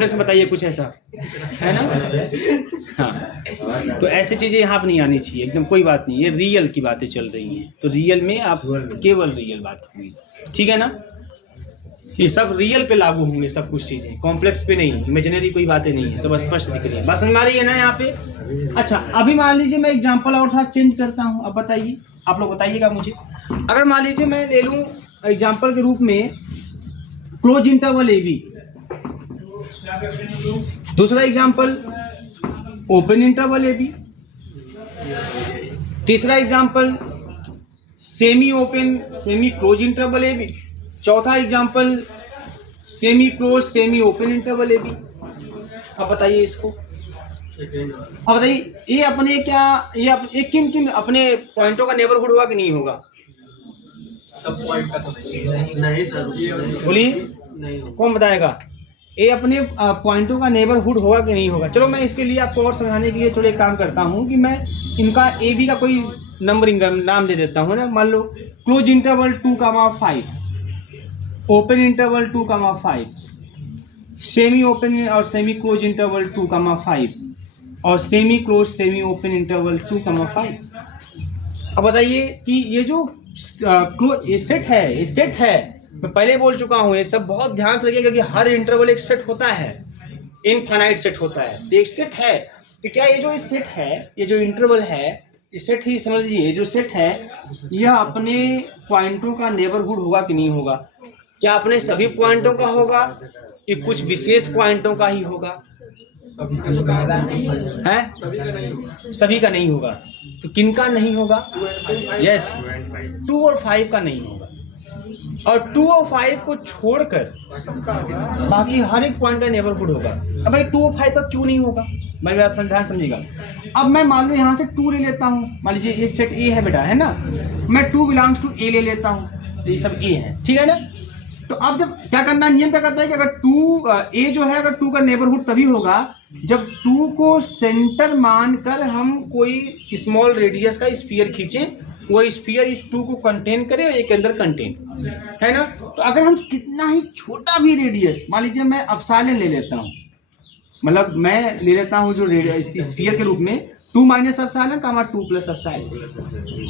Complex में बताइए कुछ ऐसा, है ना? हाँ, तो ऐसी चीज़ें यहाँ पर नहीं आनी चाहिए एकदम, कोई बात नहीं, ये रियल की बातें चल रही हैं, तो रियल में आप केवल रियल बात होगी, ठीक है ना? ये सब रियल पे लागू होंगे, सब कुछ चीज़ें कॉम्प्लेक्स पे नहीं, इमेजिनरी कोई बातें नहीं है, सब स्पष्ट दिख रही है। बात समझ में आ रही है ना यहाँ पे? अच्छा, अभी मान लीजिए मैं एग्जांपल और था चेंज करता हूँ, अब बताइए, आप लोग बताइएगा मुझे। अगर मान लीजिए मैं ले लूँ एग्जांपल के रूप में क्लोज इंटरवल ए बी, दूसरा example open interval A B, तीसरा example semi open semi close interval A B, चौथा example semi close semi open interval A B. अब बताइए इसको, अब बताइए ये अपने क्या, ये किन किन अपने पॉइंटों का नेबरहुड होगा कि नहीं होगा? सब पॉइंट का तो नहीं सर, बोलिए, नहीं कौन बताएगा? ये अपने पॉइंटों का नेबरहुड होगा कि नहीं होगा? चलो मैं इसके लिए आपको और समझाने के लिए थोड़ा एक काम करता हूँ कि मैं इनका ए बी का कोई नंबरिंग नाम दे देता हूँ ना। मान लो close interval 2,5, open interval 2,5, semi open और सेमी क्लोज इंटरवल 2,5 और semi close semi open interval 2,5। अब बताइए कि ये जो क्लोज ये सेट है, मैं पहले बोल चुका हूँ, ये सब बहुत ध्यान से रखिएगा कि हर इंटरवल एक सेट होता है, इनफाइनाइट सेट होता है, तो एक सेट है। तो क्या ये जो सेट है, ये जो इंटरवल है, ये सेट ही समझ लीजिए, ये जो सेट है यह अपने पॉइंटों का नेबरहुड होगा कि नहीं होगा? क्या अपने सभी पॉइंटों का होगा कि कुछ विशेष पॉइंटों का ही होगा? है सभी का नहीं होगा। तो किन का नहीं होगा? यस, 2 और 5 का नहीं होगा, और 2 और 5 को छोड़कर बाकी हर एक पॉइंट का नेबरहुड होगा। अब भाई 2 और 5 का क्यों नहीं होगा? मैं बात ध्यान समझिएगा। अब मैं मान लो यहाँ से 2 ले लेता हूँ, मान लीजिए ये सेट ए है बेटा, है ना, मैं 2 बिलोंग्स टू ए ले लेता हूँ, तो ये सब ए है, ठीक है ना। तो अब जब क्या करना है, नियम क्या कहता है कि अगर 2 ए जो है, अगर 2 का नेबरहुड तभी होगा जब 2 को सेंटर मानकर हम कोई स्मॉल रेडियस का स्फीयर खींचें, वो स्फीयर इस 2 को कंटेन करे और एक अंदर कंटेन, है ना। तो अगर हम कितना ही छोटा भी रेडियस, मान लीजिए मैं एप्सिलॉन ले लेता हूँ, मतलब मैं ले लेता हूँ जो स्फीयर के रूप में 2 माइनस एप्सिलॉन का 2 प्लस एप्सिलॉन,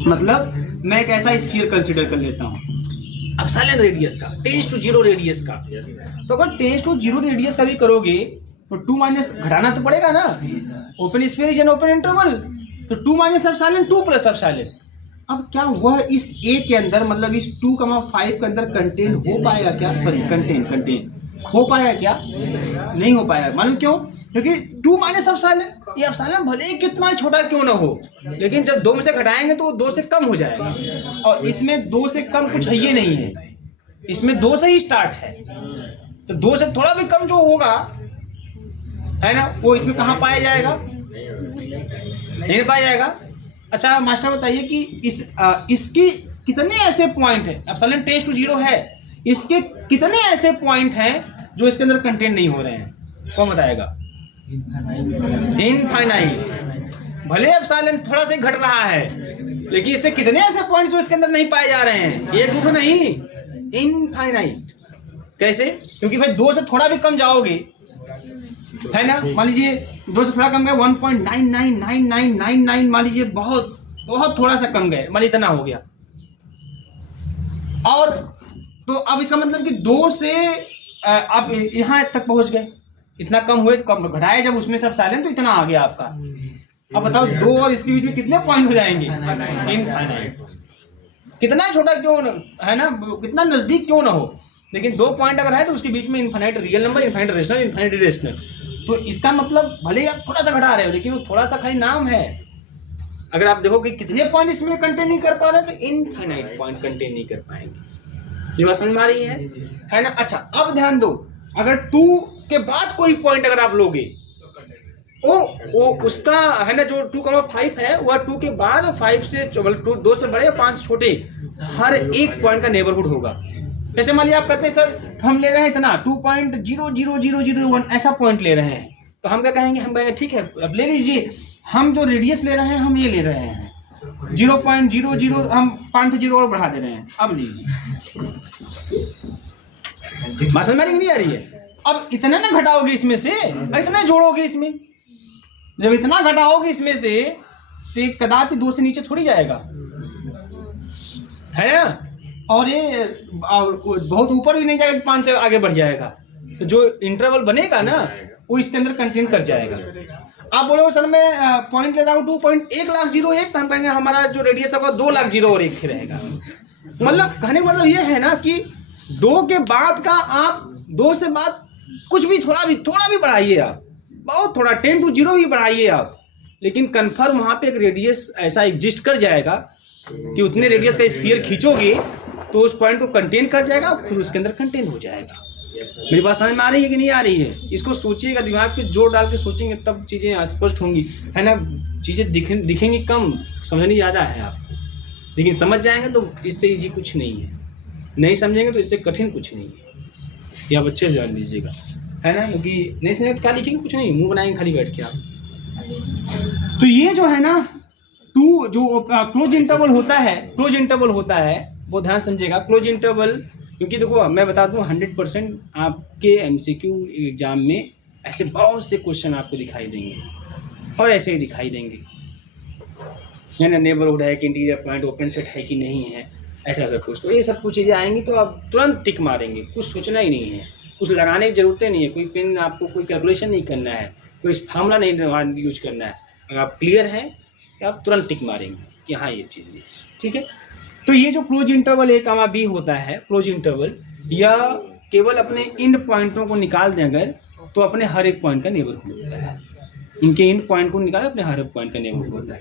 मतलब मैं एक ऐसा स्फीयर कंसिडर कर लेता हूँ एप्सिलॉन रेडियस का, टेंड्स टू 0 रेडियस का। तो अगर टेंड्स टू 0 रेडियस का भी करोगे तो 2 माइनस घटाना तो पड़ेगा ना, open sphere is an open interval, तो 2 माइनस एप्सिलॉन 2 प्लस एप्सिलॉन। अब क्या वह इस ए के अंदर, मतलब इस 2,5 के अंदर कंटेन हो पाएगा क्या? सॉरी, कंटेन हो पाएगा क्या? नहीं हो पाएगा। मालूम क्यों? क्योंकि 2 माइनस एप्सिलॉन, ये एप्सिलॉन भले ही कितना छोटा क्यों ना हो, लेकिन जब 2 में से घटाएंगे तो वो 2 से कम हो जाएगा, और इसमें 2 से कम कुछ है ही नहीं है, इसमें 2 से ही स्टार्ट है। तो 2 से थोड़ा भी कम जो होगा, है ना, वो इसमें कहाँ पाया जाएगा? नहीं पाया जाएगा। अच्छा मास्टर बताइए कि इसकी कितने ऐसे पॉइंट है, एप्सिलॉन टेंड्स टू 0 है, इसके कितने ऐसे पॉइंट हैं जो इसके अंदर कंटेन नहीं हो रहे हैं? कौन बताएगा? इनफाइनाइट। भले एप्सिलॉन थोड़ा सा घट रहा है, लेकिन इससे कितने ऐसे पॉइंट जो इसके अंदर नहीं पाए जा रहे हैं? एक दूसरे नहीं, इनफाइनाइट। कैसे? क्योंकि भाई 2 से थोड़ा भी कम जाओगे, है ना, मान लीजिए 2 से थोड़ा कम गए 1.999999, मान लीजिए बहुत बहुत थोड़ा सा कम गए, मान इतना हो गया, और तो अब इसका मतलब कि 2 से आप यहाँ तक पहुंच गए, इतना कम हुए तो कम घटाए जब उसमें सब साइलेंट, तो इतना आ गया आपका। अब बताओ 2 और इसके बीच में कितने पॉइंट हो जाएंगे? इनफाइनाइट। कितना छोटा क्यों है ना, कितना नजदीक क्यों ना हो, लेकिन 2 पॉइंट अगर है तो उसके बीच में infinite real number, infinite rational, infinite irrational. तो इसका मतलब भले ही आप थोड़ा सा घटा रहे हो, लेकिन वो थोड़ा सा खाली नाम है। अगर आप देखो कि कितने पॉइंट इसमें कंटेन नहीं कर पा रहे, तो इनफाइनाइट पॉइंट कंटेन नहीं कर पाएंगे। ये बात समझ में आ रही है ना। अच्छा अब ध्यान दो, अगर 2 के बाद कोई पॉइंट अगर आप लोगे, वो उसका है ना, जो 2,5 है वह 2 के बाद 5 से 2 से बड़े 5 से छोटे हर एक पॉइंट का नेबरहुड होगा। जैसे मान लिया आप कहते हैं सर हम ले रहे हैं इतना 2.00001 ऐसा पॉइंट ले रहे हैं, तो हम क्या कहेंगे? हम कहेंगे ठीक है अब ले लीजिए, हम जो रेडियस ले रहे हैं हम ये ले रहे हैं 0.00, हम 5 0 और बढ़ा दे रहे हैं, अब लीजिए। बात समझ में नहीं आ रही है? अब इतना ना घटाओगे इसमें से, इतना जोड़ोगे इसमें, जब इतना घटाओगे इसमें से तो एक कदापि 2 से नीचे थोड़ी जाएगा, है ना। और ये बहुत ऊपर भी नहीं जाएगा, 5 से आगे बढ़ जाएगा। तो जो इंटरवल बनेगा ना वो इसके अंदर कंटेन कर जाएगा। आप बोलोगे सर मैं पॉइंट ले रहा हूँ 2.1,01,01, तो हम कहेंगे हमारा जो रेडियस होगा 2,00,01 रहेगा। मतलब कहने का मतलब ये है ना कि 2 के बाद का आप 2 से बाद कुछ भी थोड़ा भी बढ़ाइए आप, बहुत थोड़ा 10 to 0 भी बढ़ाइए आप, लेकिन कन्फर्म वहाँ पे एक रेडियस ऐसा एग्जिस्ट कर जाएगा कि उतने रेडियस का स्फीयर खींचोगे तो उस पॉइंट को कंटेन कर जाएगा, फिर उसके अंदर कंटेन हो जाएगा। मेरी बात समझ में आ रही है कि नहीं आ रही है? इसको सोचिएगा, दिमाग पे जोर डाल के सोचेंगे तब चीज़ें स्पष्ट होंगी, है ना। चीज़ें दिखेंगी कम, समझनी ज़्यादा है आपको, लेकिन समझ जाएंगे तो इससे ईजी कुछ नहीं है, नहीं समझेंगे तो इससे कठिन कुछ नहीं है। ये आप अच्छे से जान लीजिएगा, है ना, क्योंकि नहीं समझेंगे तो क्या लिखेंगे, कुछ नहीं, मुंह बनाएंगे खाली बैठ के आप। तो ये जो है ना जो क्लोज इंटरवल होता है वो ध्यान समझिएगा। क्लोज इंटरवल, क्योंकि देखो मैं बता दूं 100% आपके MCQ एग्जाम में ऐसे बहुत से क्वेश्चन आपको दिखाई देंगे और ऐसे ही दिखाई देंगे, है ना। नेबरहुड है कि इंटीरियर पॉइंट, ओपन सेट है कि नहीं है, ऐसा कुछ। तो ये सब कुछ चीज़ें आएंगी तो आप तुरंत टिक मारेंगे, कुछ सोचना ही नहीं है, कुछ लगाने की जरूरत नहीं है, कोई पेन आपको कोई कैलकुलेशन नहीं करना है, कोई फार्मूला नहीं यूज करना है। अगर आप क्लियर हैं तो आप तुरंत टिक मारेंगे कि हाँ ये चीज़ है, ठीक है। तो ये जो क्लोज इंटरवल A, B होता है, क्लोज इंटरवल, या केवल अपने इंड पॉइंटों को निकाल दें अगर, तो अपने हर एक पॉइंट का नेबरहुड होता है। इनके इंड पॉइंट को निकाले अपने हर एक पॉइंट का नेबरहुड होता है।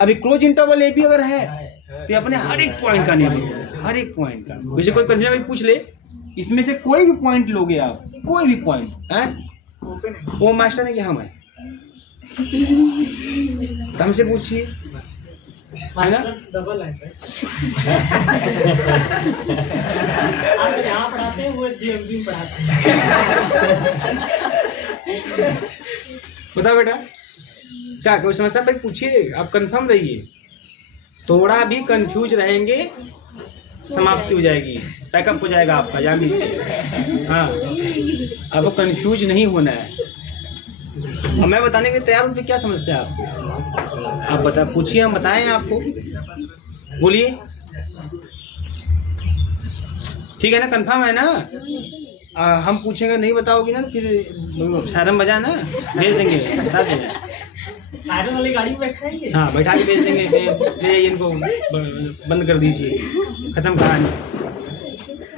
अभी क्लोज इंटरवल AB अगर है तो अपने हर एक पॉइंट का नेबरहुड है, हर एक पॉइंट का। वैसे कोई कंफ्यूजन पूछ ले, इसमें से कोई भी पॉइंट लोगे आप, कोई भी पॉइंट है, वो मास्टर है कि हम है, तो हमसे पूछिए, है ना। डबल है सर। आप यहाँ पढ़ाते हैं, वो GMB में पढ़ाते हैं। बता बेटा क्या कोई समस्या, भाई पूछिए, आप कंफर्म रहिए। थोड़ा भी कंफ्यूज रहेंगे समाप्ति हो जाएगी, पैकअप हो जाएगा आपका, जान लीजिए। हाँ, आपको कंफ्यूज नहीं होना है। और मैं बताने के लिए तैयार हूँ, तो क्या समस्या है आपको? आप बता, पूछिए, हम बताएं आपको, बोलिए। ठीक है ना, कंफर्म है ना? हम पूछेंगे नहीं बताओगी ना तो फिर सायरन बजा ना, भेज देंगे, बता देंगे। सायरन वाली गाड़ी में बैठाएंगे? हाँ, बैठा के भेज देंगे, ले जाइए इनको, बंद कर दीजिए, खत्म कहानी,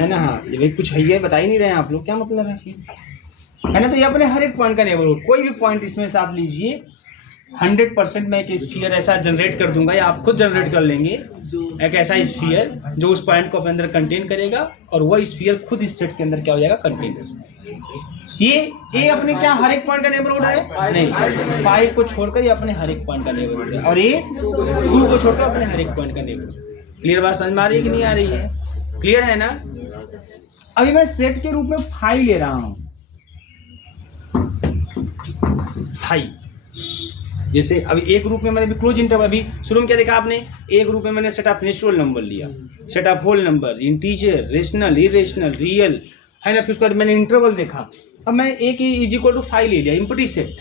है ना। हाँ, ये कुछ है बता ही नहीं रहे हैं आप लोग, क्या मतलब है ना। तो ये अपने हर एक पॉइंट का नेबरहुड, कोई भी पॉइंट इसमें से आप लीजिए, 100% मैं एक स्फीयर ऐसा जनरेट कर दूंगा, या आप खुद जनरेट कर लेंगे एक ऐसा स्फीयर जो उस पॉइंट को अपने अंदर कंटेन करेगा, और वह स्फीयर खुद इस सेट के अंदर क्या हो जाएगा, कंटेन। ये अपने क्या हर एक पॉइंट का नेबरहुड है? नहीं, 5 को छोड़कर ये अपने हर एक पॉइंट का नेबरहुड है, और ये 2 को छोड़कर अपने हर एक पॉइंट का नेबरहुड। क्लियर बात समझ में आ रही है कि नहीं आ रही है? क्लियर है ना। अभी मैं सेट के रूप में 5 ले रहा हूँ, 5। जैसे अभी एक ग्रुप में मैंने अभी क्लोज इंटरवल, अभी शुरू में क्या देखा आपने, एक ग्रुप में मैंने सेट ऑफ नेचुरल नंबर लिया, set of whole number, integer, rational, irrational, real, है ना। फिर उसके बाद मैंने इंटरवल देखा, अब मैं एक इज इक्वल टू 5 ले लिया, इम्पटी सेट।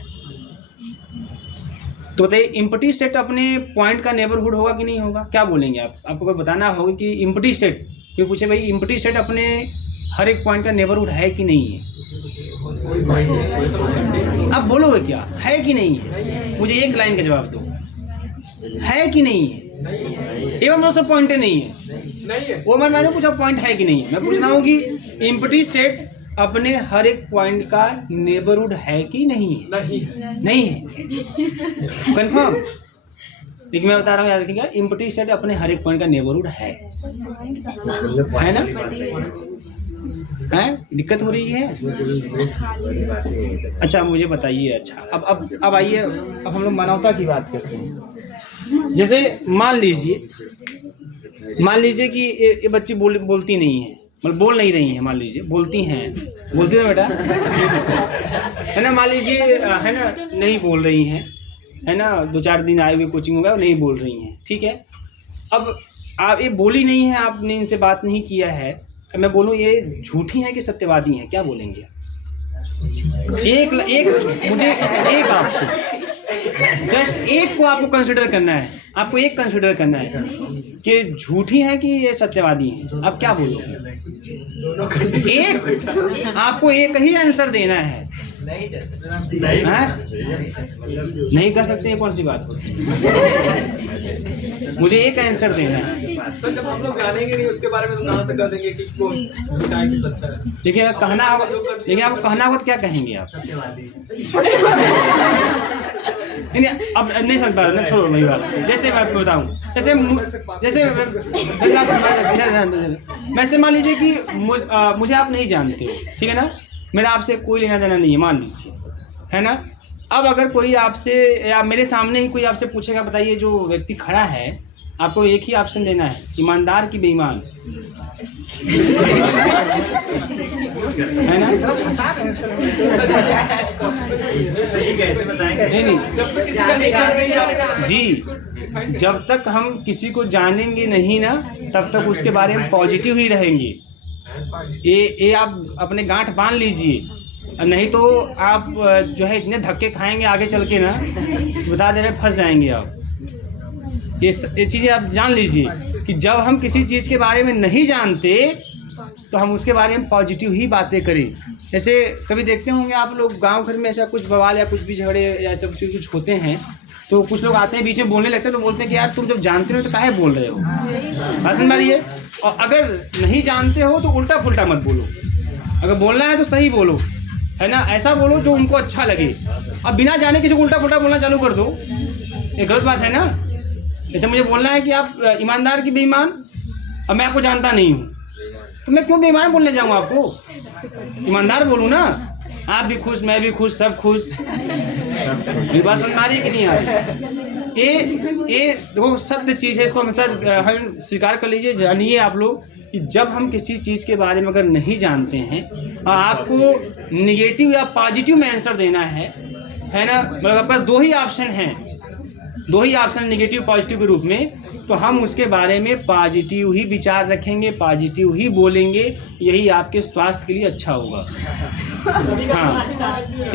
तो बताइए इम्पटी सेट अपने पॉइंट का नेबरहुड होगा कि नहीं होगा? क्या बोलेंगे आप? आपको बताना होगा कि इम्पटी सेट, क्यों पूछे भाई, इम्पटी सेट अपने हर एक पॉइंट का नेबरहुड है कि नहीं है? अब बोलोगे क्या, है कि नहीं है? मुझे एक लाइन का जवाब दो, है कि नहीं है? एवं दोस्तों पॉइंट नहीं है, वो मैंने पूछा पॉइंट है कि नहीं है। मैं पूछ रहा हूँ कि इम्पटी सेट अपने हर एक पॉइंट का नेबरहुड है कि नहीं है? नहीं है, कंफर्म। लेकिन मैं बता रहा हूँ, याद रखिएगा, इम्पटी सेट अपने हर एक पॉइंट का नेबरहुड है ना। है, दिक्कत हो रही है? अच्छा मुझे बताइए। अच्छा अब आइए, अब हम लोग मानवता की बात करते हैं। जैसे मान लीजिए कि ये बच्ची बोलती नहीं है, मतलब बोल नहीं रही है, मान लीजिए बोलती हैं, बोलती है बेटा, है ना। मान लीजिए, है ना, नहीं बोल रही हैं, है ना, 2-4 दिन आए हुए कोचिंग हो गया, नहीं बोल रही हैं, ठीक है। अब आप ये बोली नहीं है, आपने इनसे बात नहीं किया है, मैं बोलूँ ये झूठी हैं कि सत्यवादी हैं, क्या बोलेंगे? एक मुझे एक ऑप्शन, जस्ट एक को आपको कंसिडर करना है, आपको एक कंसिडर करना है कि झूठी है कि ये सत्यवादी है। आप क्या बोलोगे? एक, आपको एक ही आंसर देना है। नहीं कर सकते, ये कौन सी बात होती है? मुझे एक आंसर देना है। सर जब हम लोग जानेंगे नहीं उसके बारे में तो कहाँ से कर देंगे कि कौन झूठा है कि सच्चा है? लेकिन अगर कहना होगा, लेकिन आपको कहना होगा तो क्या कहेंगे आप? नहीं, अब नहीं समझ पा रहे ना, छोड़ो वही बात। जैसे मैं आपको बताऊं, जैसे वैसे मान लीजिए कि मुझे आप नहीं जानते हो, ठीक है ना, मेरा आपसे कोई लेना देना नहीं है, मान लीजिए, है ना। अब अगर कोई आपसे या मेरे सामने ही कोई आपसे पूछेगा, बताइए जो व्यक्ति खड़ा है, आपको एक ही ऑप्शन देना है, ईमानदार की बेईमान, है ना? नहीं, जी, जब तक हम किसी को जानेंगे नहीं ना, तब तक उसके बारे में पॉजिटिव ही रहेंगे। ये आप अपने गांठ बांध लीजिए, नहीं तो आप जो है इतने धक्के खाएंगे आगे चल के ना, बता दे रहे फंस जाएंगे आप। ये चीज़ें आप जान लीजिए कि जब हम किसी चीज़ के बारे में नहीं जानते तो हम उसके बारे में पॉजिटिव ही बातें करें। जैसे कभी देखते होंगे आप लोग, गांव घर में ऐसा कुछ बवाल या कुछ भी झगड़े या ऐसा कुछ होते हैं, तो कुछ लोग आते हैं बीच में बोलने लगते हैं, तो बोलते हैं कि यार तुम जब जानते हो तो काहे बोल रहे हो? बात समझ रही है? और अगर नहीं जानते हो तो उल्टा फुल्टा मत बोलो, अगर बोलना है तो सही बोलो, है ना, ऐसा बोलो जो उनको अच्छा लगे। अब बिना जाने किसी को उल्टा फुल्टा बोलना चालू कर दो, ये गलत बात है ना। जैसे मुझे बोलना है कि आप ईमानदार की बेईमान, अब मैं आपको जानता नहीं हूँ, तो मैं क्यों बेईमान बोलने जाऊँ आपको? ईमानदार बोलूँ ना, आप भी खुश, मैं भी खुश, सब खुश। बात समझ आ रही कि नहीं आ रही? ये देखो सत्य चीज़ है, इसको हमेशा हम स्वीकार कर लीजिए। जानिए आप लोग कि जब हम किसी चीज़ के बारे में अगर नहीं जानते हैं और आपको निगेटिव या पॉजिटिव में आंसर देना है ना, मतलब आपके पास दो ही ऑप्शन हैं, दो ही ऑप्शन निगेटिव पॉजिटिव के रूप में, तो हम उसके बारे में पॉजिटिव ही विचार रखेंगे, पॉजिटिव ही बोलेंगे, यही आपके स्वास्थ्य के लिए अच्छा होगा। हाँ,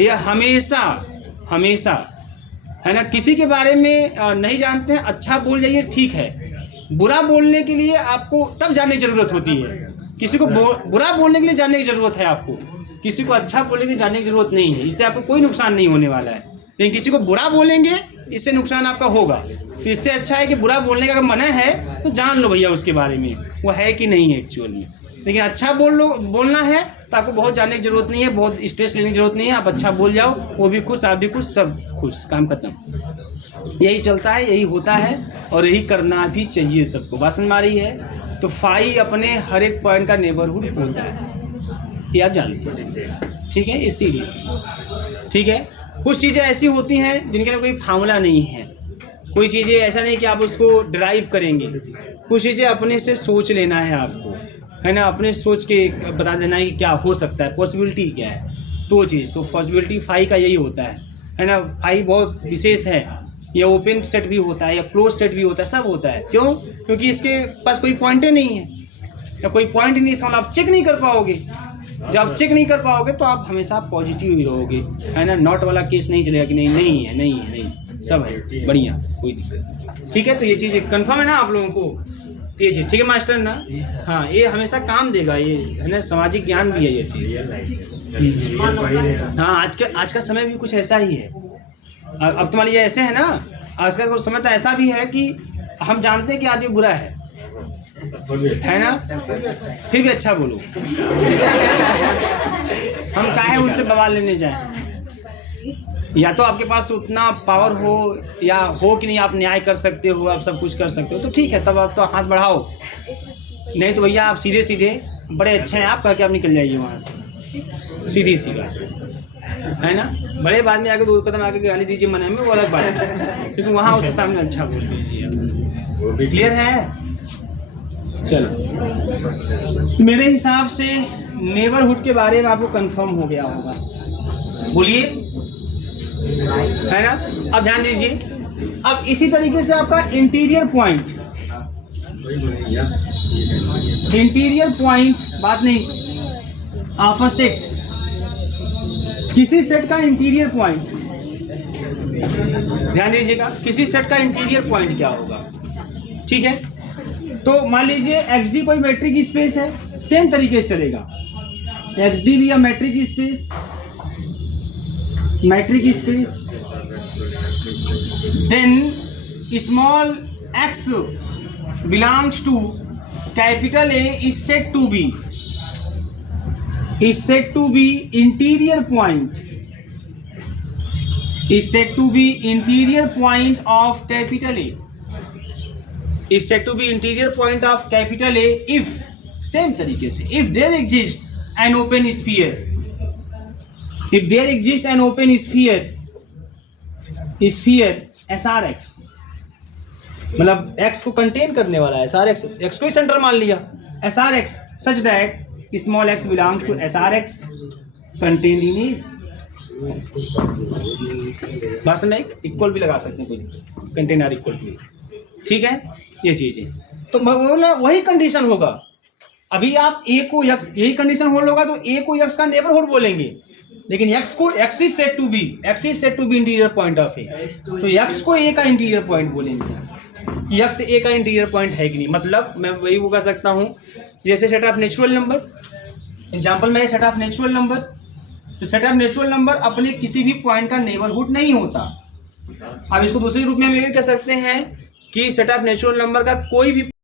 ये हमेशा हमेशा, है ना। किसी के बारे में नहीं जानते हैं, अच्छा बोल जाइए, ठीक है। बुरा बोलने के लिए आपको तब जानने की ज़रूरत होती है। किसी को बुरा बोलने के लिए जानने की ज़रूरत है आपको, किसी को अच्छा बोलने के लिए जानने की ज़रूरत नहीं है। इससे आपको कोई नुकसान नहीं होने वाला है, लेकिन किसी को बुरा बोलेंगे इससे नुकसान आपका होगा। तो इससे अच्छा है कि बुरा बोलने का अगर मना है तो जान लो भैया उसके बारे में वो है कि नहीं है एक्चुअल में। लेकिन अच्छा बोलना है तो आपको बहुत जानने की ज़रूरत नहीं है, बहुत स्ट्रेस लेने की ज़रूरत नहीं है। आप अच्छा बोल जाओ, वो भी खुश, आप भी खुश, सब खुश, काम खत्म। यही चलता है, यही होता है और यही करना भी चाहिए सबको। बात समझ में आ रही है? तो फाई अपने हर एक पॉइंट का नेबरहुड होता है, ये आप जान लीजिए, ठीक है। ये सीरीज, ठीक है। कुछ चीज़ें ऐसी होती हैं जिनके लिए कोई फार्मूला नहीं है, कोई चीज़ें ऐसा नहीं कि आप उसको ड्राइव करेंगे। कुछ चीज़ें अपने से सोच लेना है आपको, है ना, अपने सोच के बता देना है कि क्या हो सकता है, पॉसिबिलिटी क्या है। तो चीज़ तो पॉसिबिलिटी फाई का यही होता है ना। फाई बहुत विशेष है, या ओपन सेट भी होता है या क्लोज सेट भी होता है, सब होता है। क्यों? क्योंकि इसके पास कोई पॉइंटे नहीं है, या कोई पॉइंट ही नहीं, इसका आप चेक नहीं कर पाओगे। जब आप चेक नहीं कर पाओगे तो आप हमेशा पॉजिटिव ही रहोगे, है ना। नॉट वाला केस नहीं चलेगा कि नहीं नहीं है, नहीं है, नहीं, सब है बढ़िया, कोई दिक्कत, ठीक है। तो ये चीज़ कंफर्म है ना आप लोगों को, ये चीज़ ठीक है मास्टर ना। हाँ, ये हमेशा काम देगा, ये है ना, सामाजिक ज्ञान भी है ये चीज़। हाँ, आज का समय भी कुछ ऐसा ही है। अब तुम्हारे ये ऐसे है ना, आज का समय तो ऐसा भी है कि हम जानते हैं कि आदमी बुरा है ना, फिर भी अच्छा बोलो। हम काहे उनसे बवाल लेने जाएं? या तो आपके पास उतना पावर हो, या हो कि नहीं आप न्याय कर सकते हो, आप सब कुछ कर सकते हो, तो ठीक है, तब आप तो हाथ बढ़ाओ। नहीं तो भैया आप सीधे सीधे बड़े अच्छे हैं आप कह के आप निकल जाइए वहाँ से, सीधी सी बात है ना। बड़े बाद में आके 2 कदम आगे गाली दीजिए मना में, वो अलग बात है, लेकिन वहाँ उसके सामने अच्छा बोल दीजिए। क्लियर है? चलो, मेरे हिसाब से नेबरहुड के बारे में आपको कंफर्म हो गया होगा, बोलिए, है ना। अब ध्यान दीजिए, अब इसी तरीके से आपका इंटीरियर पॉइंट, बात नहीं, ऑपोजिट किसी सेट का इंटीरियर पॉइंट, ध्यान दीजिएगा, किसी सेट का इंटीरियर पॉइंट क्या होगा, ठीक है। तो मान लीजिए XD कोई मैट्रिक स्पेस है, सेम तरीके से चलेगा, XD भी है metric space, then small x belongs to capital A is said to be interior point, is said to be interior point of capital A, is said to be interior point of capital A if, same तरीके से, if there exists an open sphere, if there exists an open sphere SRX, मतलब x को contain करने वाला है, SRX, x को ही centre मान लिया, SRX such that small x belongs to SRX contained in it, बात समझ आई, इक्वल भी लगा सकते हैं, कोई कंटेनर इक्वल टू, ठीक है, ये चीज है। तो मतलब वही कंडीशन होगा, अभी आप a को x, यही कंडीशन होल्ड होगा तो a को x का नेबरहुड बोलेंगे, लेकिन x को x is said to be interior point of a, तो x को a का इंटीरियर पॉइंट बोलेंगे कि x a का इंटीरियर पॉइंट है कि नहीं। मतलब मैं वही वो कर सकता हूँ, जैसे set of natural number, example में सेट ऑफ नेचुरल नंबर, तो सेट ऑफ नेचुरल नंबर अपने किसी भी पॉइंट का नेबरहुड नहीं होता। अब इसको दूसरे रूप में हम ये कह सकते हैं कि सेट ऑफ नेचुरल नंबर का कोई भी